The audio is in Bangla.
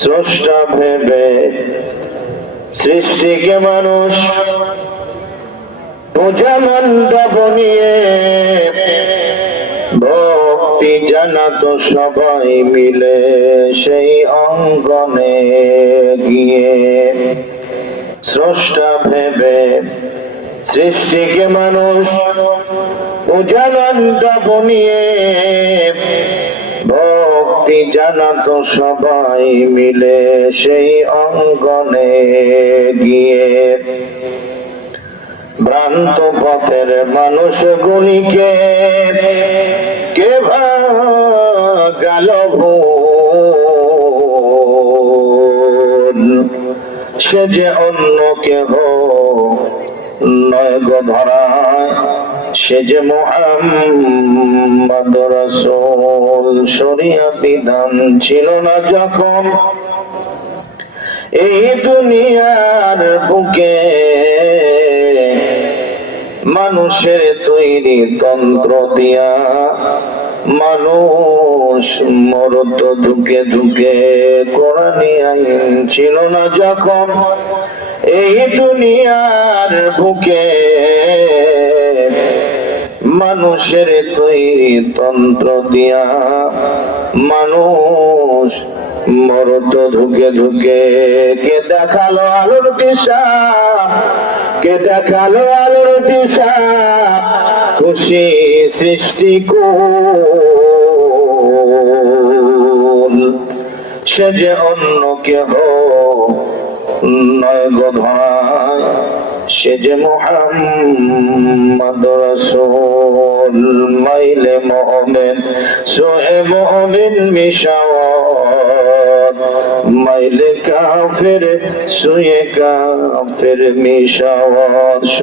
স্রষ্টা ভেবে সৃষ্টিকে মানুষ পূজা মণ্ডপ নিয়ে ভক্তি জানাতো সবাই মিলে সেই অঙ্গনে গিয়ে। স্রষ্টা ভেবে সৃষ্টিকে মানুষ পূজা মণ্ডপ নিয়ে ভক্তি জানাতো সবাই মিলে সেই অঙ্গনে গিয়ে। ভ্রান্ত পথের মানুষগুলিকে কে ভাগাল ভুল, সে যে অন্য কেহ নয় গো ধরায়, সে যে মুহাম্মদ রাসূল। শরিয়া বিধান ছিল না যখন এই দুনিয়ার বুকে, মানুষের তৈরি তন্ত্র দিয়া মানুষ মরত ধুকে ধুকে। কোরআনী আইন ছিল না যখন এই দুনিয়ার বুকে, মানুষের তৈরি তন্ত্র দিয়া মানুষ মরত ধুকে ধুকে। কে দেখালো আলোর দিশা, কে দেখালো আলোর দিশা, খুশি সৃষ্টি কুল, সে যে অন্য কেহ নয় গো ধরায়, সে যে মুহাম্মদ রাসূল। মাইলে মুমিন সোয়ে মুমিন মিশাওয়াত, মাইলে কাফের সোয়ে কাফের মিশাওয়াত।